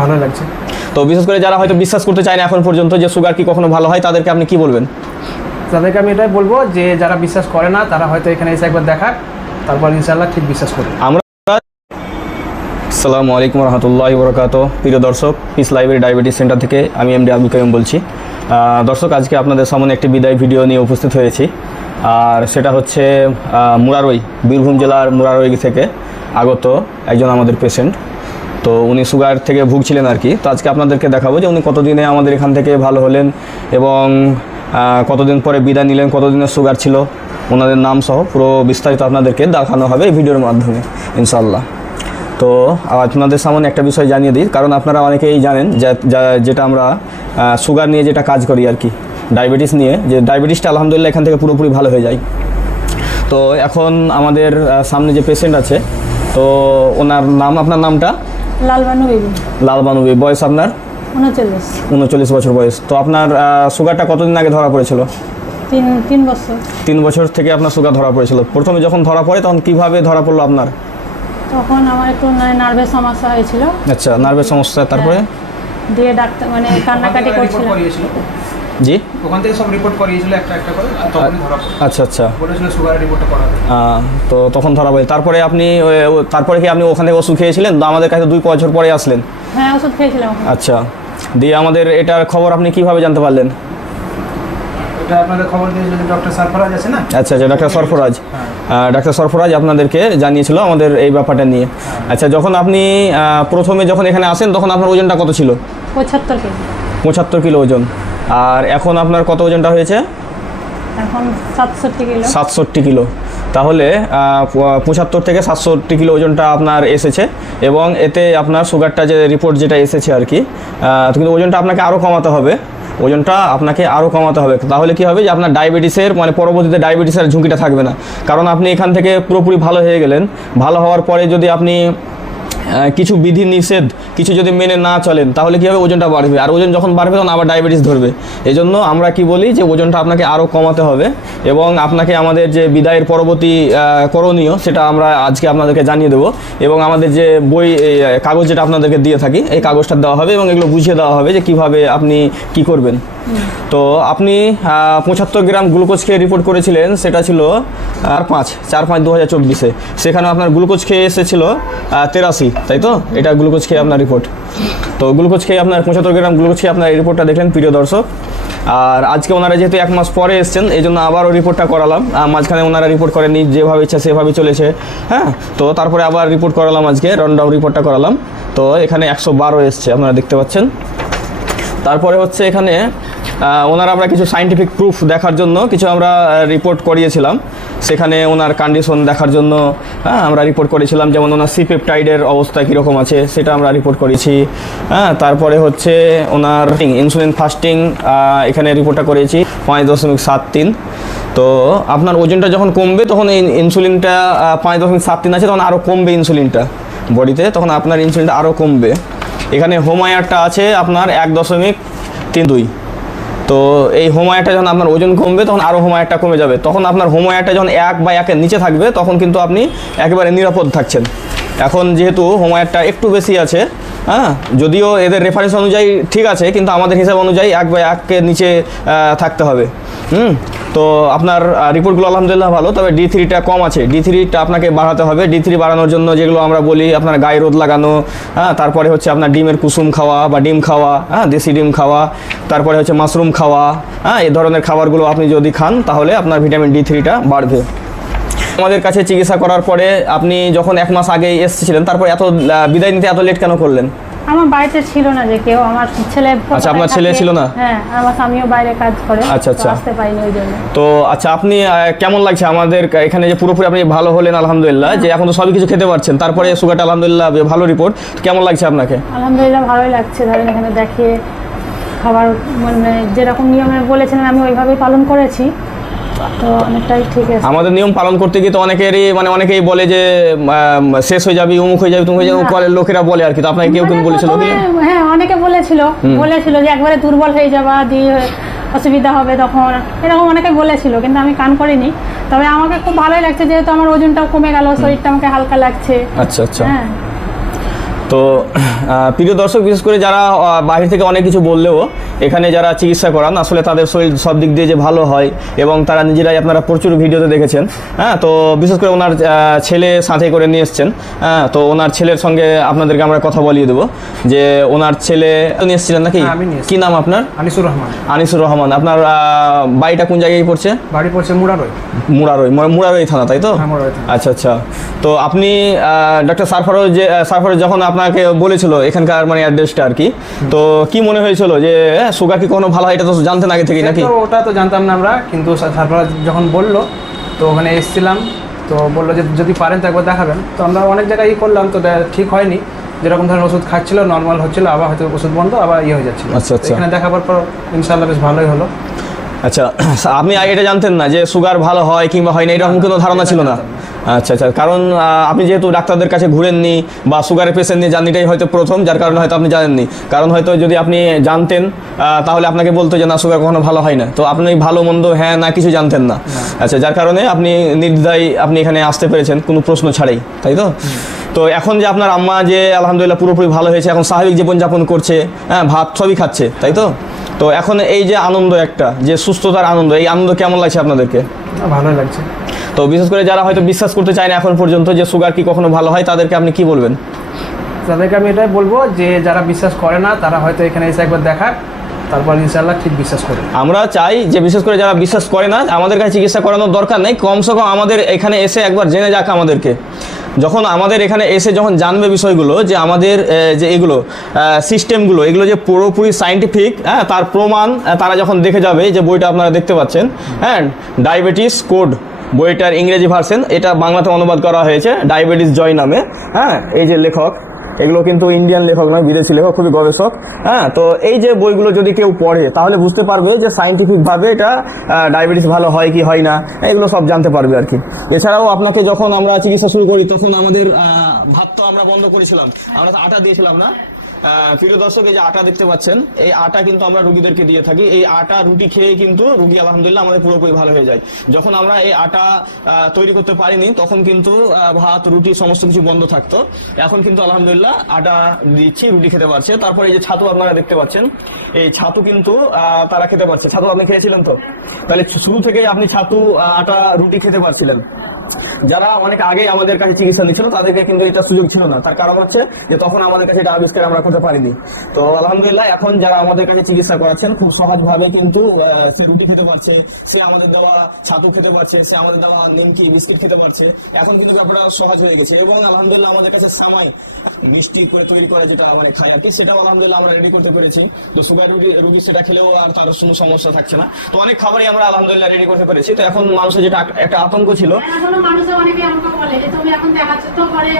ভালো লাগছে। তো বিশেষ করে যারা হয়তো বিশ্বাস করতে চায় না এখন পর্যন্ত যে সুগার কি কখনো ভালো হয়, তাদেরকে আপনি কি বলবেন? তাদেরকে আমি এটাই বলবো যে যারা বিশ্বাস করে না তারা হয়তো এখানে এসে একবার দেখাক, তারপর ইনশাআল্লাহ ঠিক বিশ্বাস করবে। আমরা আসসালামু আলাইকুম রহমতুল্লাহি বরকাতুহু। প্রিয় দর্শক, পিস লাইব্রেরি ডায়াবেটিস সেন্টার থেকে আমি এমডি আবুল কাইয়ুম বলছি। দর্শক, আজকে আপনাদের সামনে একটি বিদায় ভিডিও নিয়ে উপস্থিত হয়েছি। আর সেটা হচ্ছে মুরারই, বীরভূম জেলার মুরারই থেকে আগত একজন আমাদের পেশেন্ট। তো উনি সুগার থেকে ভুগছিলেন আর কি। তো আজকে আপনাদেরকে দেখাবো যে উনি কতদিনে আমাদের এখান থেকে ভালো হলেন এবং কতদিন পরে বিদায় নিলেন, কতদিনের সুগার ছিল, ওনাদের নাম সহ পুরো বিস্তারিত আপনাদেরকে দেখানো হবে এই ভিডিওর মাধ্যমে ইনশাআল্লাহ। তো আপনাদের সামনে একটা বিষয় জানিয়ে দিই, কারণ আপনারা অনেকেই জানেন যেটা আমরা সুগার নিয়ে যেটা কাজ করি আর কি, ডায়াবেটিস নিয়ে, যে ডায়াবেটিসটা আলহামদুলিল্লাহ এখান থেকে পুরোপুরি ভালো হয়ে যায়। তো এখন আমাদের সামনে যে পেশেন্ট আছে, তো ওনার নাম, আপনার নামটা? লালবানু বেবি। লালবানু বেবি। বয়স আপনার? 39 বছর বয়স। তো আপনার সুগারটা কতদিন আগে ধরা পড়েছিল? 3 বছর। 3 বছর থেকে আপনার সুগার ধরা পড়েছিল। প্রথমে যখন ধরা পড়ে তখন কিভাবে ধরা পড়লো আপনার? তখন আমার একটু নার্ভের সমস্যা হয়েছিল। আচ্ছা, নার্ভের সমস্যা। তারপরে দিয়ে ডাক্তার মানে কান্নাকাটি করছিল। জি, ওখান থেকে সব রিপোর্ট করিয়েছিল একটা একটা করে, আর তখন ধরা পড়ে। আচ্ছা আচ্ছা, বলেছিল সুগারের রিপোর্টটা করাতে। তো তখন ধরা পড়ে। তারপরে আপনি তারপরে কি আপনি ওখানে ওষুধ খেয়েছিলেন? তো আমাদের কাছে 2 বছর পরে আসলেন। হ্যাঁ, ওষুধ খেয়েছিলাম। আচ্ছা, দিয়ে আমাদের এটার খবর আপনি কিভাবে জানতে পারলেন? এটা আপনাদের খবর দিয়েছিল যে ডক্টর সরফরাজ আছে না? আচ্ছা আচ্ছা, ডাক্তার সরফরাজ। ডাক্তার সরফরাজ আপনাদেরকে জানিয়েছিল আমাদের এই ব্যাপারটা নিয়ে। আচ্ছা, যখন আপনি প্রথমে যখন এখানে আসেন তখন আপনার ওজনটা কত ছিল? 75 কেজি। 75 কিলো ওজন। আর এখন আপনার কত ওজনটা হয়েছে? এখন 67 কিলো। 67 কিলো। তাহলে 75 থেকে 67 কিলো ওজনটা আপনার এসেছে, এবং এতে আপনার সুগারটা যে রিপোর্ট যেটা এসেছে আর কি, কিন্তু ওজনটা আপনাকে আরও কমাতে হবে। ওজনটা আপনাকে আরও কমাতে হবে। তাহলে কি হবে যে আপনার ডায়াবেটিসের মানে পরবর্তীতে ডায়াবেটিসের ঝুঁকিটা থাকবে না। কারণ আপনি এখান থেকে পুরোপুরি ভালো হয়ে গেলেন। ভালো হওয়ার পরে যদি আপনি কিছু বিধি নিষেধ কিছু যদি মেনে না চলেন, তাহলে কী হবে, ওজনটা বাড়বে। আর ওজন যখন বাড়বে তখন আবার ডায়াবেটিস ধরবে। এই জন্য আমরা কি বলি যে ওজনটা আপনাকে আরও কমাতে হবে, এবং আপনাকে আমাদের যে বিদায়ের পরবর্তী করণীয় সেটা আমরা আজকে আপনাদেরকে জানিয়ে দেবো। এবং আমাদের যে বই কাগজ যেটা আপনাদেরকে দিয়ে থাকি, এই কাগজটা দেওয়া হবে এবং এগুলো বুঝিয়ে দেওয়া হবে যে কিভাবে আপনি কি করবেন। তো আপনি 75 গ্রাম গ্লুকোজ খেয়ে রিপোর্ট করেছিলেন, সেটা ছিল 4/5/2024-এ। সেখানে আপনার গ্লুকোজ খেয়ে এসেছিল 83, তাই তো? এটা গ্লুকোজ খেয়ে আপনার রিপোর্ট। তো গ্লুকোজ খেয়ে আপনার 75 গ্রাম গ্লুকোজ খেয়ে আপনার এই রিপোর্টটা দেখলেন প্রিয় দর্শক। আর আজকে ওনারা যেহেতু 1 মাস পরে এসছেন, এই জন্য আবারও রিপোর্টটা করালাম। মাঝখানে ওনারা রিপোর্ট করেনি, যেভাবে ইচ্ছা সেভাবে চলেছে। হ্যাঁ, তো তারপরে আবার রিপোর্ট করালাম, আজকে রাউন্ড রিপোর্টটা করালাম। তো এখানে 112 এসছে, আপনারা দেখতে পাচ্ছেন। তারপরে হচ্ছে এখানে ওনারা আমরা কিছু সায়েন্টিফিক প্রুফ দেখার জন্য কিছু আমরা রিপোর্ট করিয়েছিলাম। সেখানে ওনার কন্ডিশন দেখার জন্য আমরা রিপোর্ট করেছিলাম, যেমন ওনার সিপেপটাইডের অবস্থা কীরকম আছে সেটা আমরা রিপোর্ট করেছি। তারপরে হচ্ছে ওনার ইনসুলিন ফাস্টিং এখানে রিপোর্টটা করেছি 5.73। তো আপনার ওজনটা যখন কমবে তখন এই ইনসুলিনটা 5.73 আছে, তখন আরও কমবে ইনসুলিনটা বডিতে, তখন আপনার ইনসুলিনটা আরও কমবে। এখানে হোমায়ারটা আছে আপনার 1.32। তো এই হোমায়ারটা যখন আপনার ওজন কমবে তখন আরও হোমায়ারটা কমে যাবে। তখন আপনার হোমায়ারটা যখন 1 বা 1-এর নিচে থাকবে তখন কিন্তু আপনি একেবারে নিরাপদ থাকছেন। এখন যেহেতু হোমায়ারটা একটু বেশি আছে, যদিও এদের রেফারেন্স অনুযায়ী ঠিক আছে, কিন্তু আমাদের হিসাব অনুযায়ী 1 বা 1-এর নিচে থাকতে হবে। তো আপনার রিপোর্টগুলো আলহামদুলিল্লাহ ভালো, তবে D3টা কম আছে। D3টা আপনাকে বাড়াতে হবে। D3 বাড়ানোর জন্য যেগুলো আমরা বলি, আপনার গায়ে রোদ লাগানো, তারপরে হচ্ছে আপনার ডিমের কুসুম খাওয়া বা ডিম খাওয়া, দেশি ডিম খাওয়া, তারপরে হচ্ছে মাশরুম খাওয়া, এই ধরনের খাবারগুলো আপনি যদি খান তাহলে আপনার ভিটামিন D3টা বাড়বে। আমাদের কাছে চিকিৎসা করার পরে আপনি যখন 1 মাস আগে এসেছিলেন, তারপর এত বিদায় নিতে এত লেট কেন করলেন? আমার বাড়িতে ছিল না যে কেউ, আমার ছেলে। আচ্ছা, আপনার ছেলে ছিল না? হ্যাঁ, আমার স্বামীও বাইরে কাজ করে। আচ্ছা আচ্ছা, আসতে পারিনি ওই জন্য। তো আচ্ছা, আপনি কেমন লাগছে আমাদের এখানে যে পুরোপুরি আপনি ভালো হলেন আলহামদুলিল্লাহ, যে এখন তো সবই কিছু খেতে পারছেন, তারপরে সুগারটা আলহামদুলিল্লাহ ভালো রিপোর্ট, কেমন লাগছে আপনাকে? আলহামদুলিল্লাহ ভালোই লাগছে। ধরেন এখানে দেখিয়ে খাবার মানে যেরকম নিয়মে বলেছিলেন আমি ওইভাবেই পালন করেছি, তো অনেকটাই ঠিক আছে। আমাদের নিয়ম পালন করতে গিয়ে তো অনেকেই বলে যে শেষ হয়ে যাবি, অমুক হয়ে যাবি, তুমি হয়ে যাবি, লোকেরা বলে আর কি। তো আপনাকে কেউ কিন্তু বলেছিল? হ্যাঁ, অনেকে বলেছিল যে একবারে দুর্বল হয়ে যাবা, দিয়ে অসুবিধা হবে তখন, এরকম অনেকে বলেছিল, কিন্তু আমি কান করিনি। তবে আমাকে খুব ভালোই লাগছে, যেহেতু আমার ওজনটাও কমে গেল, শরীরটা আমাকে হালকা লাগছে। আচ্ছা আচ্ছা, হ্যাঁ। তো প্রিয় দর্শক, বিশেষ করে যারা বাইরে থেকে অনেক কিছু বললেও এখানে যারা চিকিৎসা করান আসলে তাদের শরীর সব দিক দিয়ে যে ভালো হয় এবং তারা নিজেরাই আপনারা প্রচুর ভিডিওতে দেখেছেন। হ্যাঁ, তো বিশেষ করে ওনার ছেলে সাথে করে নিয়ে এসছেন। হ্যাঁ, তো ওনার ছেলের সঙ্গে আপনাদেরকে আমরা কথা বলিয়ে দেবো যে ওনার ছেলে নিয়ে এসেছিলেন নাকি? আমি নিয়ে এসেছি। কি নাম আপনার? আনিসুর রহমান। আনিসুর রহমান। আপনার বাড়িটা কোন জায়গায় পড়ছে? বাড়ি পড়ছে মুরারই। মুরারই থানা, তাই তো? হ্যাঁ, মুরারই থানা। আচ্ছা আচ্ছা। তো আপনি ডক্টর সারফারোজ যখন আপনাকে বলেছিল এখানকার মানে অ্যাড্রেসটা আর কি, তো কি মনে হয়েছিল যে সুগার কি কোনো ভালো হয়? এটা তো জানতেন আগে থেকে নাকি? ওটা তো জানতাম না আমরা, কিন্তু সারফরাজ যখন বললো তো ওখানে এসেছিলাম, তো বললো যে যদি পারেন তো একবার দেখাবেন। তো আমরা অনেক জায়গায় করলাম, তো ঠিক হয়নি। যেরকম ধরনের ওষুধ খাচ্ছিল নর্মাল হচ্ছিল, আবার হয়তো ওষুধ বন্ধ, আবার হয়ে যাচ্ছিল। আচ্ছা আচ্ছা। এখানে দেখাবার পর ইনশাআল্লাহ বেশ ভালোই হলো। আচ্ছা, আপনি এটা জানতেন না যে সুগার ভালো হয় কিংবা হয় না, এরকম কোনো ধারণা ছিল না? আচ্ছা আচ্ছা। কারণ আপনি যেহেতু ডাক্তারদের কাছে ঘুরেননি বা সুগারের পেশেন্ট নিয়ে জানেন, এটাই হয়তো প্রথম, যার কারণে হয়তো আপনি জানেননি। কারণ হয়তো যদি আপনি জানতেন তাহলে আপনাকে বলতো যে না, সুগার কখনো ভালো হয় না। তো আপনি ভালো মন্দ হ্যাঁ না কিছু জানতেন না। আচ্ছা, যার কারণে আপনি নির্দ্বিধায় আপনি এখানে আসতে পেরেছেন কোনো প্রশ্ন ছাড়াই, তাই তো? তো এখন যে আপনার আম্মা যে আলহামদুলিল্লাহ পুরোপুরি ভালো হয়েছে, এখন স্বাভাবিক জীবনযাপন করছে, হ্যাঁ, ভাত সবই খাচ্ছে, তাই তো? তো এখন এই যে আনন্দ, একটা যে সুস্থতার আনন্দ, এই আনন্দ কেমন লাগছে আপনাদেরকে? ভালোই লাগছে। তো বিশেষ করে যারা হয়তো বিশ্বাস করতে চায় না এখন পর্যন্ত যে সুগার কি কখনো ভালো হয়, তাদেরকে আপনি কি বলবেন? তাদেরকে আমি এটাই বলবো যে যারা বিশ্বাস করে না তারা হয়তো এখানে এসে একবার দেখাক, তারপর ইনশাআল্লাহ ঠিক বিশ্বাস করে। আমরা চাই যে বিশেষ করে যারা বিশ্বাস করে না আমাদের কাছে চিকিৎসা করানোর দরকার নেই, কমসে কম আমাদের এখানে এসে একবার জেনে যাক আমাদেরকে। যখন আমাদের এখানে এসে যখন জানবে বিষয়গুলো যে আমাদের যে এগুলো সিস্টেমগুলো এগুলো যে পুরোপুরি সায়েন্টিফিক, হ্যাঁ, তার প্রমাণ তারা যখন দেখে যাবে, যে বইটা আপনারা দেখতে পাচ্ছেন, হ্যাঁ, ডায়াবেটিস কোড বইটার ইংরেজি ভার্সন, এটা বাংলাতে অনুবাদ করা হয়েছে ডায়াবেটিস জয় নামে। হ্যাঁ, এই যে লেখক, এগুলো কিন্তু ইন্ডিয়ান লেখক নয়, বিদেশি লেখক, খুবই গবেষক। হ্যাঁ, তো এই যে বইগুলো যদি কেউ পড়ে তাহলে বুঝতে পারবে যে সায়েন্টিফিকভাবে এটা ডায়াবেটিস ভালো হয় কি হয় না, এগুলো সব জানতে পারবে আর কি। এছাড়াও আপনাকে যখন আমরা চিকিৎসা শুরু করি তখন আমাদের ভাত তো আমরা বন্ধ করেছিলাম, আমরা তো আটা দিয়েছিলাম না? প্রিয় দর্শক, এই যে আটা দেখতে পাচ্ছেন, এই আটা কিন্তু আমরা রোগীদেরকে দিয়ে থাকি। এই আটা রুটি খেয়ে কিন্তু রোগী আলহামদুলিল্লাহ আমাদের পুরোপুরি ভালো হয়ে যায়। যখন আমরা এই আটা তৈরি করতে পারিনি তখন কিন্তু ভাত রুটি সমস্ত কিছু বন্ধ থাকতো। এখন কিন্তু আলহামদুলিল্লাহ আটা দিচ্ছি, রুটি খেতে পারছে। তারপরে এই যে ছাতু আপনারা দেখতে পাচ্ছেন, এই ছাতু কিন্তু তারা খেতে পারছে। ছাতু আপনি খেয়েছিলেন তো? তাহলে শুরু থেকেই আপনি ছাতু আটা রুটি খেতে পারছিলেন। যারা অনেক আগে আমাদের কাছে চিকিৎসা নিচ্ছিল তাদেরকে কিন্তু এটা সুযোগ ছিল না, তার কারণ হচ্ছে যে তখন আমাদের কাছে এটা আবিষ্কার আমরা করতে পারিনি। তো আলহামদুলিল্লাহ এখন যারা আমাদের কাছে চিকিৎসা করাচ্ছেন খুব সহজভাবে কিন্তু সে রুটি খেতে পারছে, সে আমাদের দেওয়া ছাতু খেতে পারছে, সে আমাদের দেওয়া নিমকি বিস্কিট খেতে পারছে। এখন কিন্তু ব্যাপারটা সহজ হয়ে গেছে এবং আলহামদুলিল্লাহ আমাদের কাছে সামাই মিষ্টি করে তৈরি করে যেটা মানে খাই আর কি, সেটাও আলহামদুলিল্লাহ আমরা রেডি করতে পেরেছি। তো সুগার রুগী সেটা খেলেও আর তার কোনো সমস্যা থাকছে না। তো অনেক খাবারই আমরা আলহামদুলিল্লাহ রেডি করতে পেরেছি। তো এখন মানুষের যেটা একটা আতঙ্ক ছিল, মানুষের অনেকে আমাকে বলে যে তুমি এখন দেখাচ্ছ তো, পরে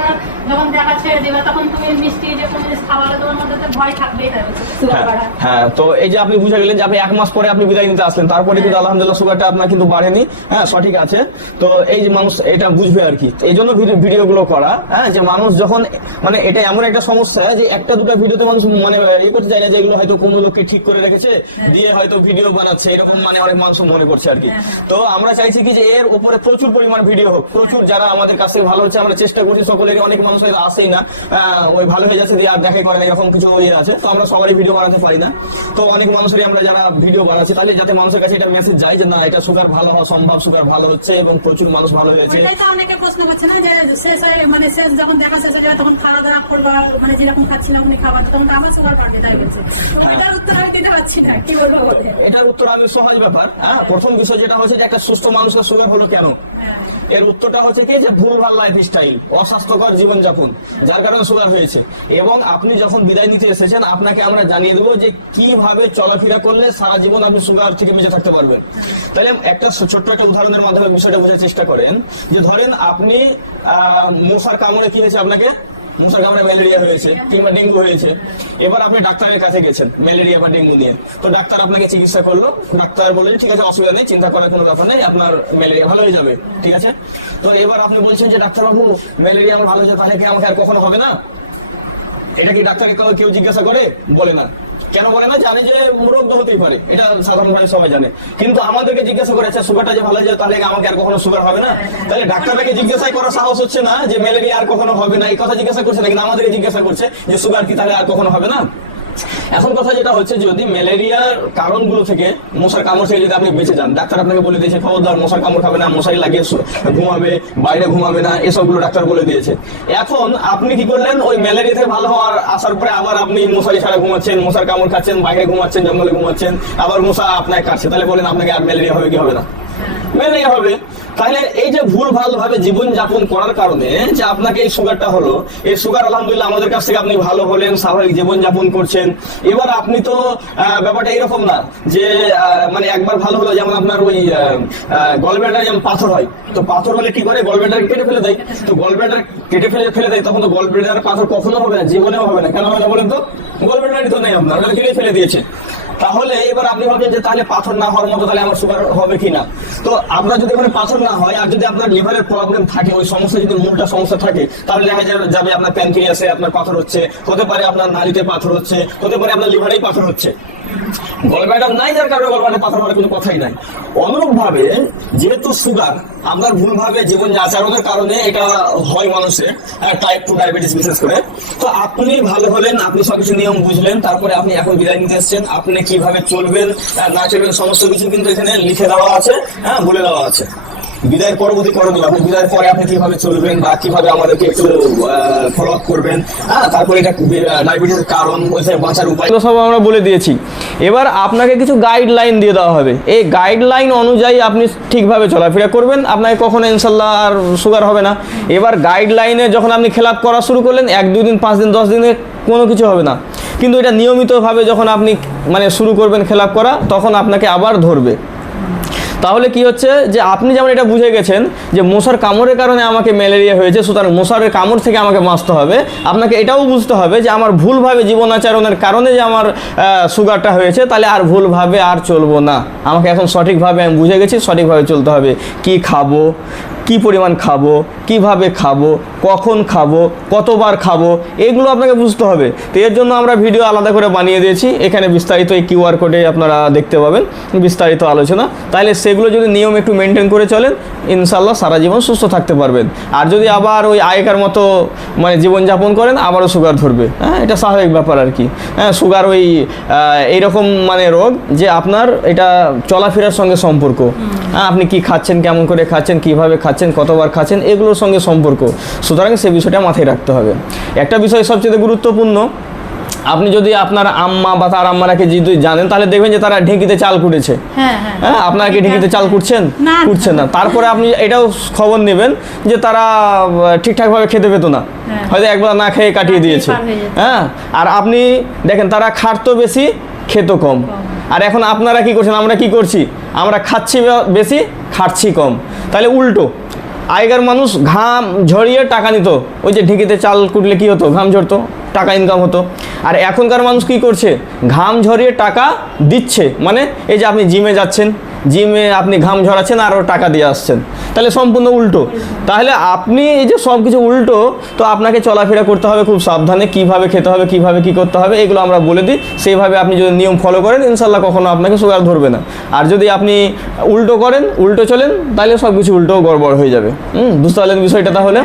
যখন দেখা ছেড়ে দেবে তখন তুমি মিষ্টি যে কোনো জিনিস খাওয়ালে তোমার মধ্যে তো ভয় থাকবেই থাকবে। হ্যাঁ, তো এই যে আপনি বুঝে গেলেন যে আপনি 1 মাস পরে আপনি বিদায় নিতে আসলেন, তারপরে কিন্তু আলহামদুলিল্লাহ সুগারটা আপনার কিন্তু বাড়েনি, হ্যাঁ, সঠিক আছে। তো এই যে মানুষ এটা বুঝবে আর কি, এই জন্য ভিডিওগুলো করা, হ্যাঁ, যে মানুষ যখন মানে এটা এমন একটা সমস্যা যে একটা দুটো ভিডিওতে মানুষ মানে ইয়ে করতে চায় না, যে এগুলো হয়তো কোনো লোককে ঠিক করে রেখেছে দিয়ে হয়তো ভিডিও বানাচ্ছে, এরকম মানে অনেক মানুষ মনে করছে আর কি। তো আমরা চাইছি কি যে এর উপরে প্রচুর পরিমাণ ভিডিও হোক, প্রচুর যারা আমাদের কাছে ভালো হচ্ছে আমরা চেষ্টা করছি সকলের। অনেক মানুষ আসেই না, ওই ভালো হয়ে যাচ্ছে দিয়ে আর দেখাই করে না, এরকম কিছু ইয়ে আছে। তো আমরা সবারই ভিডিও বানাতে পারি না, তো অনেক মানুষেরই আমরা যারা ভিডিও বানাচ্ছি তাহলে যাতে মানুষের কাছে এটা মেসেজ যায় যে না, এটা সুগার ভালো হওয়া সম্ভব, সুগার ভালো হচ্ছে এবং প্রচুর মানুষ ভালো হয়েছে। অনেকে প্রশ্ন করছে না যে শেষ হয়ে মানে শেষ যখন দেখা শেষ হয়ে যাবে তখন খাওয়া দাওয়া করবা, মানে যেরকম খাচ্ছি না আপনি খাবার তখন আমার সুগার বাড়বে, তাই বলছে। এটার উত্তর আমি দিতে পারছি না, কি বলবো? এটার উত্তর আমি সহজ ব্যাপার। হ্যাঁ, প্রথম বিষয় যেটা হচ্ছে যে একটা সুস্থ মানুষের সুগার হলো কেন, এর উত্তরটা হচ্ছে কি যে ভুলভাল লাইফ স্টাইল, অস্বাস্থ্যকর জীবনযাপন, যার কারণে সুগার হয়েছে। এবং আপনি যখন বিদায় নিতে এসেছেন আপনাকে আমরা জানিয়ে দেবো যে কিভাবে চলাফেরা করলে সারা জীবন আপনি সুগার থেকে বেঁচে থাকতে পারবেন। তাহলে একটা ছোট্ট একটা উদাহরণের মাধ্যমে বিষয়টা বোঝার চেষ্টা করেন যে ধরেন আপনি মশার কামড়ে কি হয়েছে, আপনাকে মশার কামড়ে ম্যালেরিয়া হয়েছে কিংবা ডেঙ্গু হয়েছে। এবার আপনি ডাক্তারের কাছে গেছেন ম্যালেরিয়া বা ডেঙ্গু নিয়ে, তো ডাক্তার আপনাকে চিকিৎসা করলো, ডাক্তার বললেন ঠিক আছে অসুবিধা নেই, চিন্তা করার কোনো ব্যাপার নেই, আপনার ম্যালেরিয়া ভালো হয়ে যাবে, ঠিক আছে। তো এবার আপনি বলছেন যে ডাক্তারবাবু ম্যালেরিয়া আমার ভালো হয়েছে, তাহলে কি আমাকে আর কখনো হবে না? এটা কি ডাক্তারকে কেউ জিজ্ঞাসা করে? বলে না। কেন বলে না, জানে যে রোগ তো হতেই পারে, এটা সাধারণভাবে সবাই জানে। কিন্তু আমাদেরকে জিজ্ঞাসা করে আচ্ছা সুগারটা যে ভালো যায় তাহলে আমাকে আর কখনো সুগার হবে না? তাহলে ডাক্তারটাকে জিজ্ঞাসা করার সাহস হচ্ছে না যে ম্যালেরিয়া আর কখনো হবে না, এই কথা জিজ্ঞাসা করছে না, কিন্তু আমাদেরকে জিজ্ঞাসা করছে যে সুগার কি তাহলে আর কখনো হবে না? এখন কথা যেটা হচ্ছে, যদি ম্যালেরিয়ার কারণগুলো থেকে, মশার কামড় থেকে যদি আপনি বেঁচে যান, ডাক্তার আপনাকে বলে দিয়েছে খবরদার মশার কামড় খাবে না, মশারি লাগিয়ে ঘুমাবে, বাইরে ঘুমাবে না, এসবগুলো ডাক্তার বলে দিয়েছে। এখন আপনি কি করলেন, ওই ম্যালেরিয়া থেকে ভালো হওয়ার আসার পরে আবার আপনি মশারি ছাড়া ঘুমাচ্ছেন, মশার কামড় খাচ্ছেন, বাইরে ঘুমাচ্ছেন, জঙ্গলে ঘুমাচ্ছেন, আবার মশা আপনাকে কাটছে, তাহলে বলেন আপনাকে আর ম্যালেরিয়া হবে কি হবে না? ম্যালেরিয়া হবে। তাহলে এই যে ভুল ভাল ভাবে জীবন যাপন করার কারণে যে আপনাকে এই সুগারটা হলো, এই সুগার আলহামদুলিল্লাহ আমাদের কাছ থেকে আপনি ভালো হলেন, স্বাভাবিক জীবন যাপন করছেন। এবার আপনি তো ব্যাপারটা এরকম না যে মানে একবার ভালো হলো, যেমন আপনার ওই গলব্লাডারে যেমন পাথর হয়, তো পাথর হলে কি করে গলব্লাডার কেটে ফেলে দেয়, তো গলব্লাডার কেটে ফেলে দেয়, তখন তো গলব্লাডার পাথর কখনো হবে না, জীবনেও হবে না। কেন হবে না বলেন তো? গলব্লাডারই তো নেই আপনার, ওটা কেটে ফেলে দিয়েছে। তাহলে এবার আপনি ভাবছেন যে তাহলে পাথর না হওয়ার মতো তাহলে আমার সুগার হবে কিনা। তো আপনার যদি ওখানে পাথর না হয় আর যদি আপনার লিভারের প্রবলেম থাকে, ওই সমস্যা যদি মূলটা সমস্যা থাকে, তাহলে দেখা যাবে আপনার প্যানক্রিয়াসে আপনার পাথর হচ্ছে, হতে পারে আপনার নালীতে পাথর হচ্ছে, হতে পারে আপনার লিভারেই পাথর হচ্ছে। গলব্লাডার নাই যার কারণে গলব্লাডারে পাথর হওয়ার কোনো কথাই নাই। অনুরূপ ভাবে যেহেতু সুগার আমরা ভুলভাবে জীবন আচরণের কারণে এটা হয় মানুষের, টাইপ 2 ডায়াবেটিস বিশেষ করে, তো আপনি ভালো হলেন, আপনি সবকিছু নিয়ম বুঝলেন, তারপরে আপনি এখন বিদায় নিতে এসছেন, আপনি কিভাবে চলবেন না চলবেন সমস্ত কিছু কিন্তু এখানে লিখে দেওয়া আছে, বলে দেওয়া আছে। বিদায়ের পরবর্তী করণীয়, আপনি বিদায়ের পরে আপনি কিভাবে চলবেন বা কিভাবে আমাদেরকে একটু ফলো আপ করবেন, তারপরে এটা ডায়াবেটিসের কারণ, ওই থেকে বাঁচার উপায় সব আমরা বলে দিয়েছি। এবার আপনাকে কিছু গাইডলাইন দিয়ে দেওয়া হবে, এই গাইডলাইন অনুযায়ী আপনি ঠিকভাবে চলাফেরা করবেন, আপনাকে কখনো ইনশাল্লাহ আর সুগার হবে না। এবার গাইডলাইনে যখন আপনি খেলাপ করা শুরু করলেন, 1-2 দিন 5 দিন 10 দিনে কোনো কিছু হবে না, কিন্তু এটা নিয়মিতভাবে যখন আপনি মানে শুরু করবেন খেলাপ করা, তখন আপনাকে আবার ধরবে। তাহলে কি হচ্ছে যে আপনি যেমন এটা বুঝে গেছেন যে মশার কামড়ের কারণে আমাকে ম্যালেরিয়া হয়েছে, সুতরাং মশার কামড় থেকে আমাকে বাঁচতে হবে, আপনাকে এটাও বুঝতে হবে যে আমার ভুলভাবে জীবন আচরণের কারণে যে আমার সুগারটা হয়েছে, তাহলে আর ভুলভাবে আর চলবো না, আমাকে এখন সঠিকভাবে আমি বুঝে গেছি, সঠিকভাবে চলতে হবে। কি খাবো, কি পরিমাণ খাবো, কিভাবে খাবো, কখন খাবো, কতবার খাবো, এগুলো আপনাকে বুঝতে হবে। তো এর জন্য আমরা ভিডিও আলাদা করে বানিয়ে দিয়েছি, এখানে বিস্তারিত এই QR কোডে আপনারা দেখতে পাবেন বিস্তারিত আলোচনা। তাহলে সেগুলো যদি নিয়ম একটু মেনটেন করে চলেন, ইনশাল্লাহ সারা জীবন সুস্থ থাকতে পারবেন। আর যদি আবার ওই আগেকার মতো মানে জীবনযাপন করেন, আবারও সুগার ধরবে। এটা স্বাভাবিক ব্যাপার আর কি। সুগার ওই এইরকম মানে রোগ যে আপনার এটা চলাফেরার সঙ্গে সম্পর্ক, আপনি কি খাচ্ছেন, কেমন করে খাচ্ছেন, কিভাবে খাচ্ছেন, কতবার খাচ্ছেন, এগুলোর সঙ্গে সম্পর্ক। সুতরাং সে বিষয়টা মাথায় রাখতে হবে। একটা বিষয় সবচেয়ে গুরুত্বপূর্ণ, আপনি যদি আপনার আম্মা বা তার আম্মারাকে যদি জানেন, তাহলে দেখবেন যে তারা ঢেঁকিতে চাল কুটেছে। আপনারা কি ঢেঁকিতে চাল কুটছেন? কুটছেন না। তারপরে আপনি এটাও খবর নেবেন যে তারা ঠিকঠাকভাবে খেতে পেতো না, হয়তো একবার না খেয়ে কাটিয়ে দিয়েছে। আর আপনি দেখেন তারা খাটতো বেশি, খেতো কম। আর এখন আপনারা কি করছেন, আমরা কি করছি, আমরা খাচ্ছি বেশি, খাটছি কম। তাহলে উল্টো, আগেকার মানুষ ঘাম ঝরিয়ে টাকা নিত, ওই যে ঢেঁকিতে চাল কুটলে কি হতো, ঘাম ঝরতো, টাকা ইনকাম হতো। আর এখনকার মানুষ কি করছে, ঘাম ঝরিয়ে টাকা দিচ্ছে, মানে এই যে আপনি জিমে যাচ্ছেন, জিমে আপনি ঘাম ঝরাচ্ছেন আর টাকা দিয়ে আসছেন, তাহলে সম্পূর্ণ উল্টো। তাহলে আপনি এই যে সব কিছু উল্টো, তো আপনাকে চলাফেরা করতে হবে খুব সাবধানে, কিভাবে খেতে হবে, কিভাবে কি করতে হবে, এগুলো আমরা বলে দিই। সেইভাবে আপনি যদি নিয়ম ফলো করেন, ইনশাল্লাহ কখনো আপনাকে সুগার ধরবে না। আর যদি আপনি উল্টো করেন, উল্টো চলেন, তাহলে সব কিছু উল্টো গড়বড় হয়ে যাবে। বুঝতে পারলেন বিষয়টা? তাহলে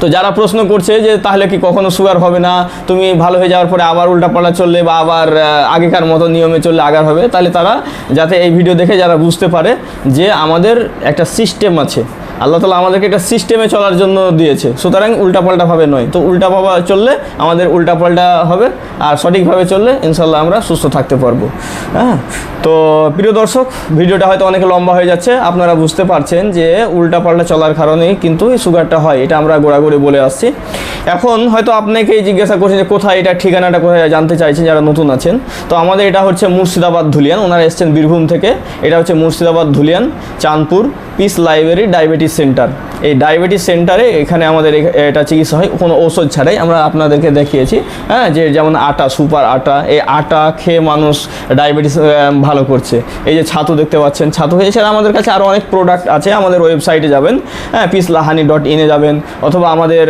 তো যারা প্রশ্ন করছে যে তাহলে কি কখনো সুগার হবে না, তুমি ভালো হয়ে যাওয়ার পরে আবার উল্টাপাল্টা চললে বা আবার আগেকার মতো নিয়মে চললে আগার হবে, তাহলে তারা যাতে এই ভিডিও দেখে যারা বুঝতে পারে যে আমাদের একটা সিস্টেম আছে, আল্লাহ তাআলা আমাদেরকে একটা সিস্টেমে চলার জন্য দিয়েছে, সুতরাং উল্টাপাল্টাভাবে নয়। তো উল্টাভাবে চললে আমাদের উল্টাপাল্টা হবে, আর সঠিকভাবে চললে ইনশাল্লাহ আমরা সুস্থ থাকতে পারবো। তো প্রিয় দর্শক, ভিডিওটা হয়তো অনেক লম্বা হয়ে যাচ্ছে, আপনারা বুঝতে পারছেন যে উল্টাপাল্টা চলার কারণেই কিন্তু এই সুগারটা হয়, এটা আমরা গোড়াগড়ি বলে আসছি। এখন হয়তো আপনাকেই জিজ্ঞাসা করছেন যে কোথায় এটা, ঠিকানাটা কোথায় জানতে চাইছেন যারা নতুন আছেন। তো আমাদের এটা হচ্ছে মুর্শিদাবাদ ধুলিয়ান, ওনারা এসছেন বীরভূম থেকে। এটা হচ্ছে Murshidabad Dhulian Chandpur piece library diabetes centre. এই ডায়াবেটিস সেন্টারে এখানে আমাদের এটা চিকিৎসা হয় কোনো ঔষধ ছাড়াই। আমরা আপনাদেরকে দেখিয়েছি যে যেমন আটা, সুপার আটা, এই আটা খেয়ে মানুষ ডায়াবেটিস ভালো করছে। এই যে ছাতু দেখতে পাচ্ছেন, ছাতু এছাড়া আমাদের কাছে আরও অনেক প্রোডাক্ট আছে। আমাদের ওয়েবসাইটে যাবেন, peacelahanI.in যাবেন, অথবা আমাদের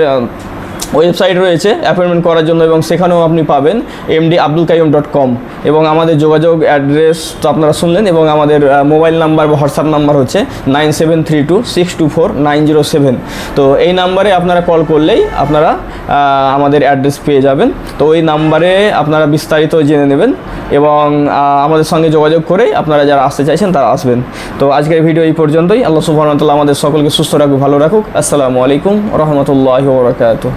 ওয়েবসাইট রয়েছে অ্যাপয়েন্টমেন্ট করার জন্য, এবং সেখানেও আপনি পাবেন mdabdulqayyum.com, এবং আমাদের যোগাযোগ অ্যাড্রেস তো আপনারা শুনলেন, এবং আমাদের মোবাইল নাম্বার বা হোয়াটসঅ্যাপ নাম্বার হচ্ছে 9732624907। তো এই নাম্বারে আপনারা কল করলেই আপনারা আমাদের অ্যাড্রেস পেয়ে যাবেন। তো ওই নাম্বারে আপনারা বিস্তারিত জেনে নেবেন, এবং আমাদের সঙ্গে যোগাযোগ করেই আপনারা যারা আসতে চাইছেন তারা আসবেন। তো আজকের ভিডিও এই পর্যন্তই। আল্লাহ সুবহানাহু ওয়া তাআলা আমাদের সকলকে সুস্থ রাখুক, ভালো রাখুক। আসসালামু আলাইকুম ওয়া রাহমাতুল্লাহি ওয়া বারাকাতুহু।